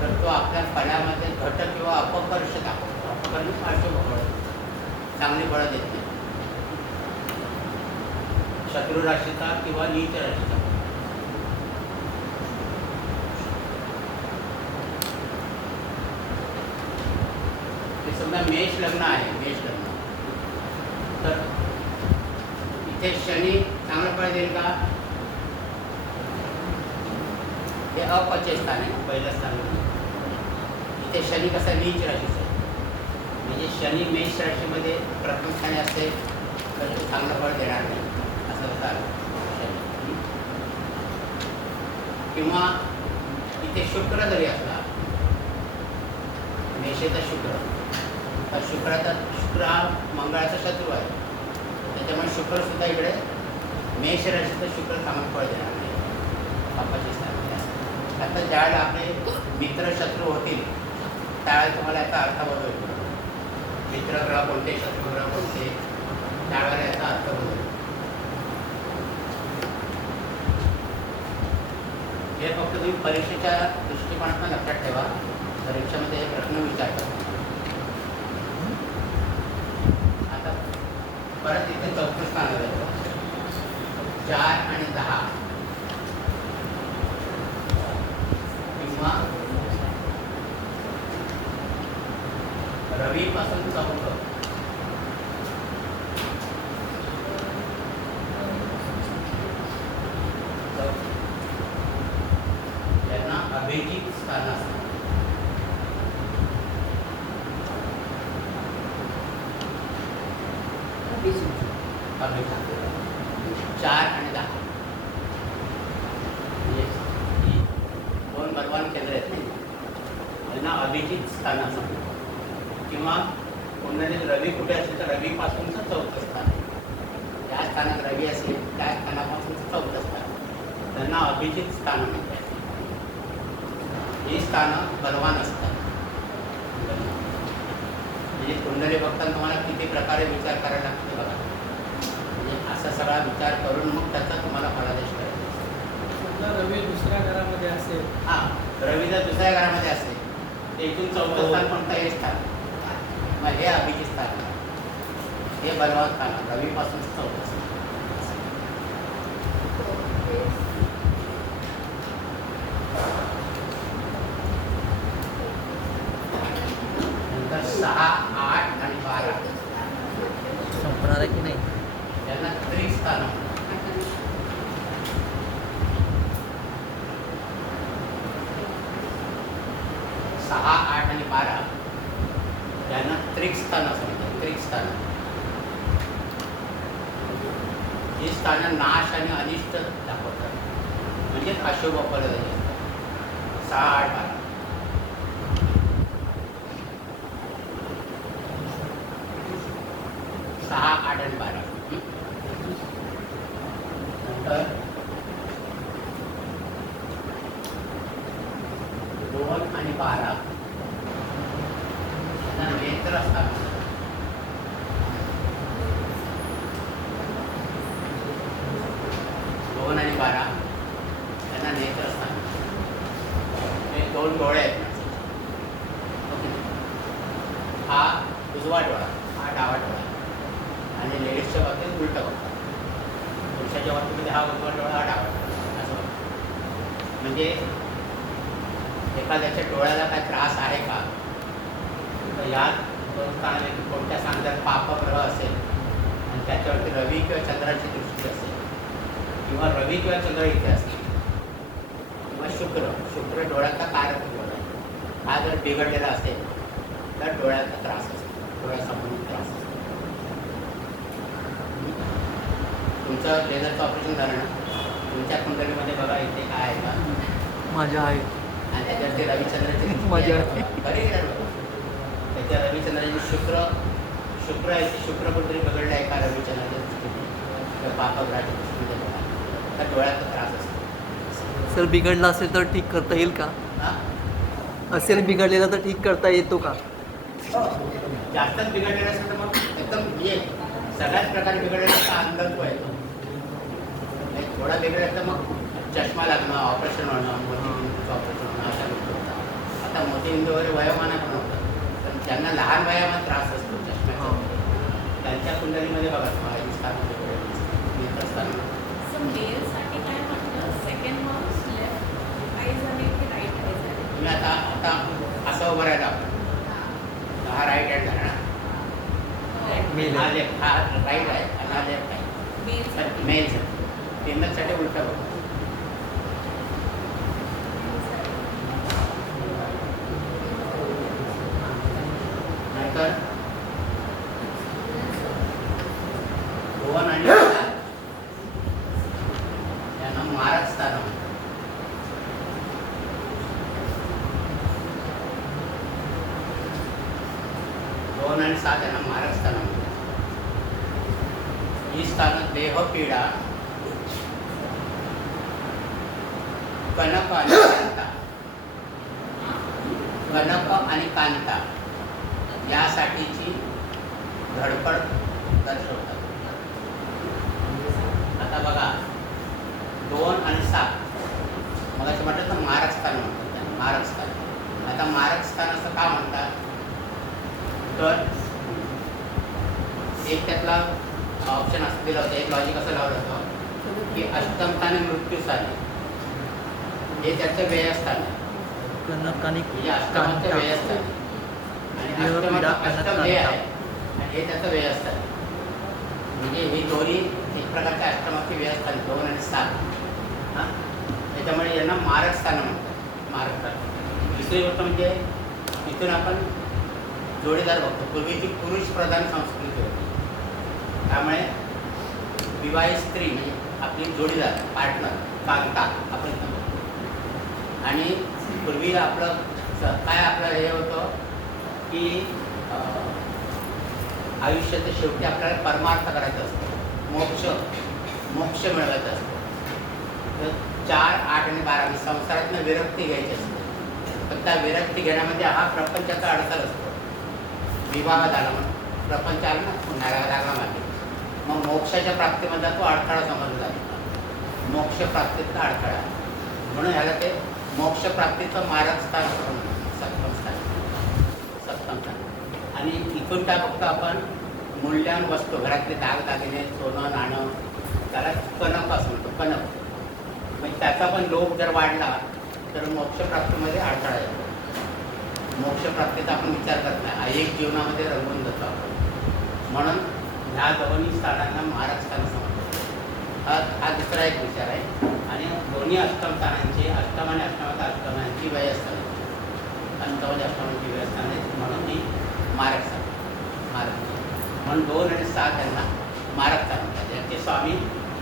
तर तो आपल्या फळामध्ये घट किंवा अपकर्ष दाखवतो. अपकर्ष अशुभ फळ, चांगली फळं देत नाही. शत्रू राशीचा किंवा नीच राशीचा. ते समजा मेष लग्न आहे, मेष लग्न तर इथे शनी चांगलं फळ देईल का? हे अपचय स्थान आहे पहिलं स्थान. इथे शनी कसा नीच राशीचा आहे म्हणजे शनी मेष राशीमध्ये प्रथम स्थानी असते तर तो चांगलं फळ देणार नाही असं होतं. किंवा इथे शुक्र जरी असला, मेषेचा शुक्र, तर शुक्र हा मंगळाचा शत्रू आहे. त्याच्यामुळे शुक्र सुद्धा इकडे मेष राशीचं शुक्र चांगलं फळ देणार नाही. अपचय स्थानामध्ये. आता ज्यावेळेला आपले मित्र शत्रू होतील त्यावेळेला तुम्हाला याचा अर्थ बदल. मित्रग्रह कोणते, शत्रुग्रह कोणते, त्यावेळेला याचा अर्थ बदल. हे फक्त तुम्ही परीक्षेच्या दृष्टिकोनातून लक्षात ठेवा. परीक्षेमध्ये हे प्रश्न विचारतात. आता परत इथे चौथं स्थान आहे 4 आणि 10 किंवा रवीपासून चौथं. यांना अभिजित स्थान असतं. अभिजित 4 आणि 10 म्हणजे ही 2 बलवान केंद्र आहेत नाही, त्यांना अभिजित स्थान असतं. किंवा कुंडलीत रवी कुठे असेल तर रवीपासूनचं चौथं स्थान, ज्या स्थानात रवी असेल त्या स्थानापासूनचं चौथं स्थान, त्यांना अभिजित स्थान म्हणतात. ही स्थानं बलवान असतात. म्हणजे कुंडली बघताना तुम्हाला किती प्रकारे विचार करायला लागते बघा. म्हणजे असा सगळा विचार करून मग त्याचा तुम्हाला फलादेश करायचा असतो. रवी दुसऱ्या घरामध्ये असेल, हां, रवी जर दुसऱ्या घरामध्ये असेल तर इथून चौथं स्थान कोणतं हे स्थान, मग हे अभिजित स्थान, हे बलवान स्थान, रवीपासून चौथं स्थान. नंतर 6, 8 आणि 12 संपणार आहे की नाही? यांना त्रिस्थान. 6, 8 आणि 12 यांना त्रिस्थान असं म्हणतात. त्रिस्थान ही स्थानं नाश आणि अनिष्ट दाखवतात, म्हणजे अशुभ फल देतात. 6, 8, 12 6, 8 आणि 12 नंतर 2 आणि 12 यांना नेत्र असतात. 2 आणि 12 यांना नेत्र असतात. हे 2 डोळे आहेत. ओके. हा उजवा डोळा, हा डावा डोळा, आणि लेडीजच्या बाबतीत उलटं बघतात. पुरुषाच्या बाबतीमध्ये हा उजवा डोळा, हा डावा डोळा असं बघतात. म्हणजे एखाद्याच्या डोळ्याला काय त्रास आहे का, तर या 2 स्थानापैकी कोणत्या स्थानात पापग्रह असेल आणि त्याच्यावरती रवी किंवा चंद्राची दृष्टी असेल, किंवा रवी किंवा चंद्र इथे असेल, किंवा शुक्र डोळ्याचा कारक डोळा आहे, हा जर बिघडलेला असेल तर डोळ्याचा त्रास असतो, डोळ्यासंबंधित त्रास असतो. तुमचं लेझरचं ऑपरेशन झालं ना, तुमच्या कुंडलीमध्ये बघा इथे काय आहे का, माझ्या आहे. आणि त्याच्यावरती रविचंद्राची माझ्या बरे त्याच्या रविचंद्राची शुक्र आहे, ती शुक्र कुठेतरी बिघडलं आहे का रविचंद्राच्या दृष्टीने किंवा पापग्रहाच्या दृष्टीने बघा, तर डोळ्याचा त्रास असतो. सर बिघडला असेल तर ठीक करता येईल का? हां, असेल बिघडलेला तर ठीक करता येतो का? जास्तच बिघडलेलं असेल तर मग एकदम सगळ्याच प्रकारे बिघडलेला अंधत्व येतो. थोडा बिघडला तर मग चष्मा लागणं, ऑपरेशन होणं, मोतीबिंदूचं ऑपरेशन होणं अशा गोष्टी होतात. आता मोतीबिंदू वगैरे वयोमानात पण होतात, पण ज्यांना लहान वयामध्ये त्रास असतो चष्म्याचा, त्यांच्या कुंडलीमध्ये बघा तुम्हाला स्थानामध्ये नेत्रस्थान. मेलसाठी काय म्हटलं, सेकंड माउस लेफ्ट आईज आणि राईट आईज आहे. तुम्ही आता असं उभं राहिला आपण, हा राईट हँड झाला ना, हा लेफ्ट, हा राईट आहे आणि हा लेफ्ट आहे. मेलसाठी फिमेलसाठी उलटा बघा. नाहीतर 2 आणि 4 यांना मारक स्थान म्हणतात. 2 आणि 7 यांना मारक स्थान म्हणतात. ही स्थानं देहपीडा, कनक आणि कांता, कनक आणि कांता यासाठीची धडपड दर्शवतात. आता बघा 2 आणि 7 मग असं म्हटलं तर मारक स्थान म्हणतात त्यांना, मारक स्थान. आता मारक स्थान असं का म्हणतात, तर एक त्यातला ऑप्शन असं दिलं होतं, एक लॉजिक असं लावलं होतं की अष्टमस्थानी मृत्यूस्थानी हे त्याचं व्ययस्थान आहे, कनक आणि म्हणजे अष्टमाचं व्ययस्थान. आणि देह अष्टमाचं पीडा अष्टम हे आहे आणि हे त्याचं व्यय असतात. म्हणजे ही दोन्ही एक प्रकारच्या अष्टमाची व्यय असतात 2 आणि 7. हां, त्याच्यामुळे यांना मारक स्थानं म्हणतात. मारक स्थान. दुसरी गोष्ट म्हणजे इथून आपण जोडीदार बघतो. पूर्वीची पुरुष प्रधान संस्कृती होती, त्यामुळे विवाहित स्त्री म्हणजे आपली जोडीदार, पार्टनर, कांता आपण म्हणतो. आणि पूर्वीला आपलं काय आपलं हे होतं की आयुष्याच्या शेवटी आपल्याला परमार्थ करायचा असतो, मोक्ष मिळवायचा असतो. तर 4, 8 आणि 12 संसारातनं विरक्ती घ्यायची असते. पण त्या विरक्ती घेण्यामध्ये हा प्रपंचाचा अडथळा असतो. विवाह झाला म्हणून प्रपंच आला ना नागामागे, मग मोक्षाच्या प्राप्तीमध्ये तो अडथळा समजला जातो. मोक्ष प्राप्तीचा अडथळा, म्हणून ह्याला ते मोक्ष प्राप्तीचं मारक स्थान असं म्हणतात, सप्तम स्थान. आणि इथून काय बघतो आपण, मूल्यवान वस्तू, घरातले दागदागिने, सोनं, नाणं, त्याला कनक असं म्हणतो. कनक म्हणजे त्याचा पण लोभ जर वाढला तर मोक्षप्राप्तीमध्ये अडथळा येतो. मोक्षप्राप्तीचा आपण विचार करत नाही, एक जीवनामध्ये रंगवून जातो आपण. म्हणून ह्या दोन्ही स्थानांना मारक स्थान समजतो. हा दुसरा एक विचार आहे. आणि दोन्ही अष्टम स्थानांची, अष्टम आणि अष्टमाच्या अष्टमांची व्यय असतात, अष्टमाच्या अष्टमांची व्यय असतात, म्हणून ही मारक स्थान. म्हणून 2 आणि 7 यांना मारक स्थान म्हणतात. यांचे स्वामी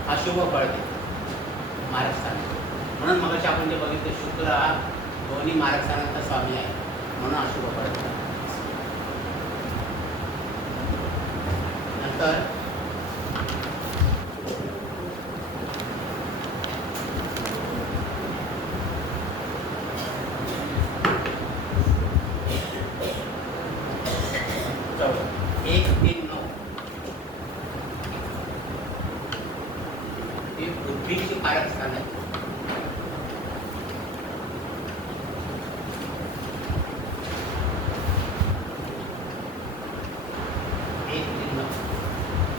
अशुभ फळ देतात, मारक स्थान. म्हणून मगाशी आपण जे बघितले, शुक्र हा दोन्ही मारक स्थानांचा स्वामी आहे, म्हणून अशुभ फळ देतात. नंतर बुद्धीची कारक स्थान आहे.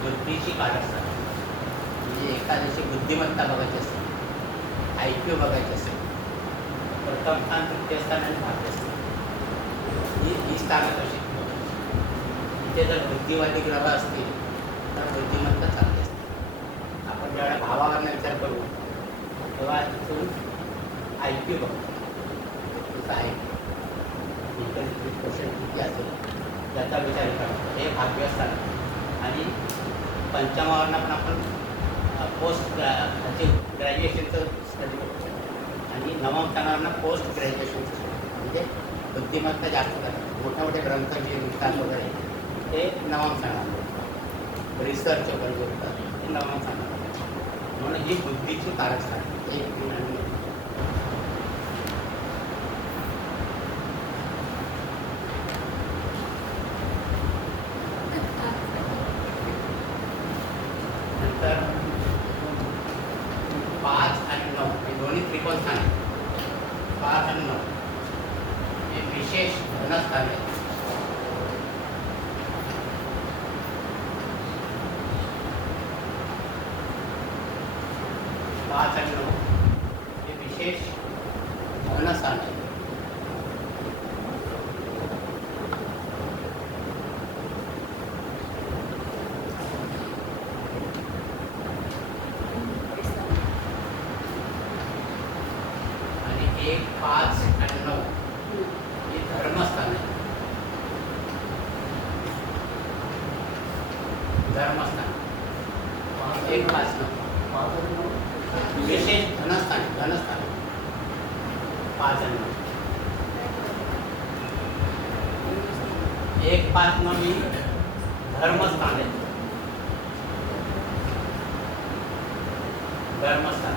बुद्धीची कारक स्थान म्हणजे एखाद्याची बुद्धिमत्ता बघायची असेल, IQ बघायची असेल, प्रथम स्थान, तृतीय स्थान आणि भाग्य स्थान ही स्थानं कशी. इथे जर बुद्धिवादी ग्रह असतील तर बुद्धिमत्ता चांगली असते. आपण ज्यावेळेला भावावरनं विचार करू तेव्हा इथून IQ बघतो, तुझा IQ क्वेश्चन किती असेल त्याचा विचार करतो. हे भाग्यस्थान. आणि पंचमावरनं पण आपण पोस्ट ग्रॅज्युएशनचं स्टडी करतो. आणि नवम स्थानावरनं पोस्ट ग्रॅज्युएशनचं स्टडी, म्हणजे बुद्धिमत्ता जास्त करतात. मोठे मोठे ग्रंथ जे लिहितात वगैरे ते नवम स्थानावर, रिसर्च वगैरे करतात ते नवम स्थानावर. म्हणून ही बुद्धीची कारक स्थान. 1, 3 आणि 9. नंतर 5 आणि 9 हे दोन्ही त्रिकोण स्थान आहेत. 5 आणि 9 हे विशेष धनस्थान आहे. आणि 9 हे विशेष धनस्थान आहे. आणि 1, 5 आणि 9 हे धर्मस्थान आहे. धर्मस्थान 1, 5, 9 विशेष धनस्थान. 5 आणि 9 1, 5, 9 ही धर्मस्थान आहे. धर्मस्थान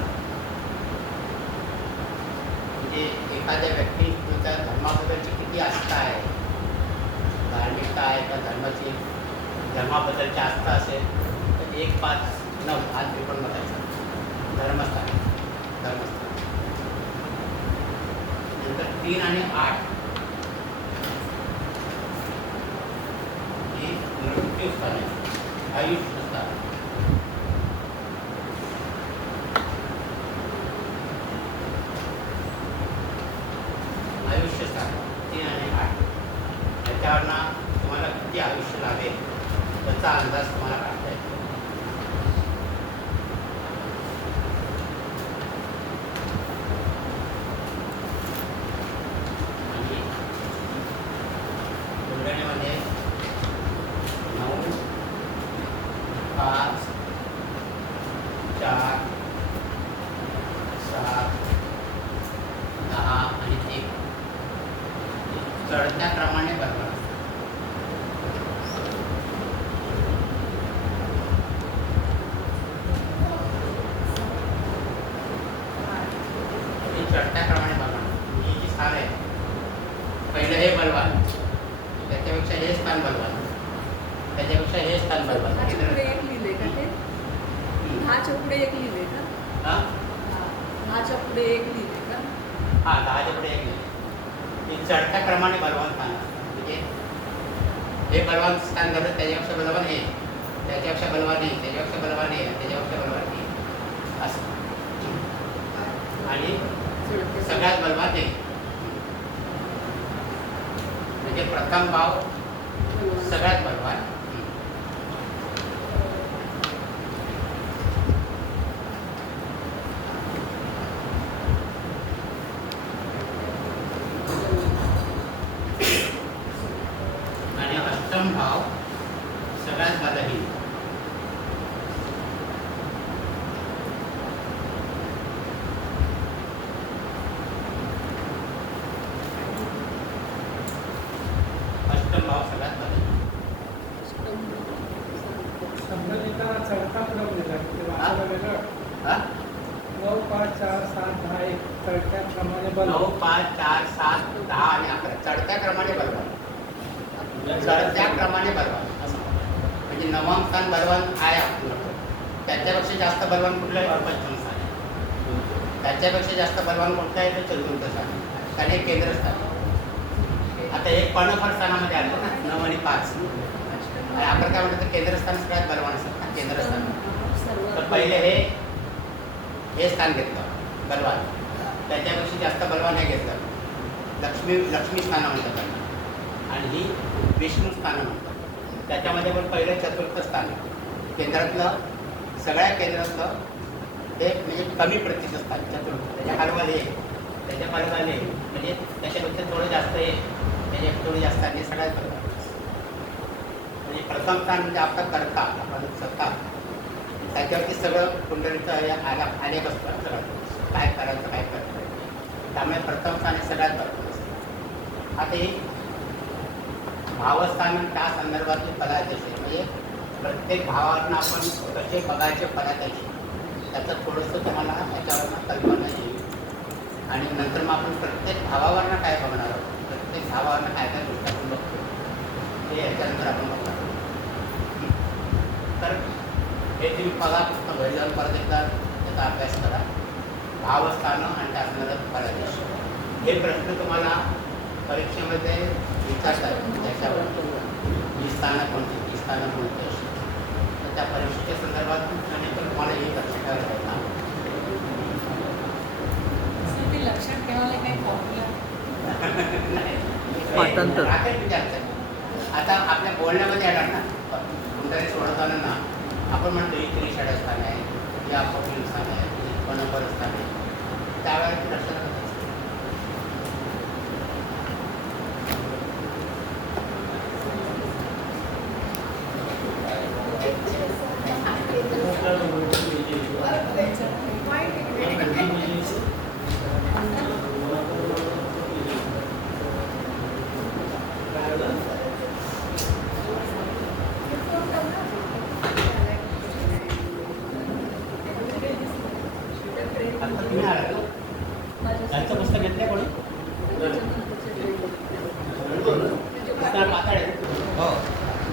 म्हणजे एखाद्या व्यक्तीच्या धर्माबद्दलची किती आस्था आहे, धार्मिकता आहे का धर्माची, धर्माबद्दलची आस्था असेल तर 1, 5, 9 हा त्रिकोण बघायचा. धर्मस्थान. नंतर 3 आणि 8 हे मृत्यू स्थान आहे, आयुष्य स्थान. आयुष्य स्थान 3 आणि 8 याच्यावरनं किती आयुष्य लागेल त्याचा अंदाज तुम्हाला काढता येतो. आणि बुलढाण्यामध्ये 9, 5, 4, 7, 10 आणि 1 चढत्या क्रमाने बरोबर असतात. हे चढत्या क्रमाने बघा. ही जी स्थान आहे पहिलं हे बलवान, त्याच्यापेक्षा हे स्थान बलवान, त्याच्यापेक्षा हे स्थान बलवान. दहा चौकडे एक लिहिले का ते? 10 चौकडे एक लिहिले का? हा 10 चौकडे एक लिहिले का? हा 10च्या पुढे एक नाही. हे चढत्या क्रमाने बलवान स्थान असतं. म्हणजे हे बलवान स्थान झालं, त्याच्यापेक्षा बलवान हे, त्याच्यापेक्षा बलवान हे, त्याच्यापेक्षा बलवान हे, त्याच्यापेक्षा बलवान हे असं. आणि सगळ्यात बलवान हे. म्हणजे प्रथम भाव सगळ्यात बलवान. आणि अष्टम भाव सगळ्यात बलहीन. अष्टम भाव सगळ्यात बलहीन. शब्द लिहिताना चढता क्रम लिहिला ते वाचायला वेगळं. हा 9, 5, 4, 7, 10, 1 चढत्या क्रमाने बल. 9, 5, 4, 7, 10 आणि 11 चढत्या क्रमाने बलवान. चढत्या क्रमाने बलवान असं. म्हणजे नवम स्थान बलवान आहे आपलं. त्याच्यापेक्षा जास्त बलवान कुठलं आहे? पंचम स्थान आहे. त्याच्यापेक्षा जास्त बलवान कुठलं आहे? ते चतुर्थ स्थान आहे. कारण हे केंद्रस्थान आहे. आता हे पणफळ स्थानामध्ये आलं ना 9 आणि 5. आणि आपण काय म्हणतो केंद्रस्थान सगळ्यात बलवान असतात ना केंद्रस्थान. तर पहिले हे स्थान घेतलं बलवान, त्याच्यापेक्षा जास्त बलवान हे घेतलं लक्ष्मी स्थानं म्हणतात त्यांना. आणि ही विष्णू स्थानं म्हणतात. त्याच्यामध्ये पण पहिलं चतुर्थ स्थान आहे. केंद्रातलं सगळ्या केंद्रातलं ते म्हणजे कमी प्रतीचं स्थान चतुर्थ. त्याच्या खालवर हे, त्याच्या खालवर हे, म्हणजे त्याच्यापेक्षा थोडं जास्त हे, त्याच्यापेक्षा थोडं जास्त आणि सगळ्यात बलवान. म्हणजे प्रथम स्थान म्हणजे आपला कर्ता, आपण सत्ता, त्याच्यावरती सगळं कुंडलीचं हे आले बसतं सगळं काय करायचं काय करायचं. त्यामुळे प्रथम स्थान हे सगळ्यात बरोबर असतं. आता ही भावस्थान त्या संदर्भातली पदार्थाचे म्हणजे प्रत्येक भावावरनं आपण कसे बघायचे पदार्थाचे त्याचं थोडंसं तुम्हाला याच्यावरनं कल्पना येईल. आणि नंतर मग आपण प्रत्येक भावावरनं काय बघणार आहोत, प्रत्येक भावावरनं काय काय गोष्टी आपण बघतो ते याच्यानंतर आपण बघणार आहोत. तर हे तुम्ही बघा, फक्त घरी जाऊन परत एकदा त्याचा अभ्यास करा. भावस्थानं आणि त्या संदर्भात परादेश हे प्रश्न तुम्हाला परीक्षेमध्ये विचारतात. त्याच्यावर ही स्थानं कोणती, ही स्थानं कोणती अशी. तर त्या परीक्षेच्या संदर्भात तुम्हाला हे लक्षात ठेवायला पाहिजे. ते लक्षात ठेवायला काही फॉर्म्युला पाठांतर. विचारतात. आता आपल्या बोलण्यामध्ये येणार ना कुंडली सोडवताना ना आपण म्हणतो ही त्रिषाढ स्थान आहे, हे अपकिल स्थान आहे, पणपर स्थान आहे. त्यावेळेस लक्षात आता तुम्ही आला त्यांचं पुस्तक घेतलं कोणी?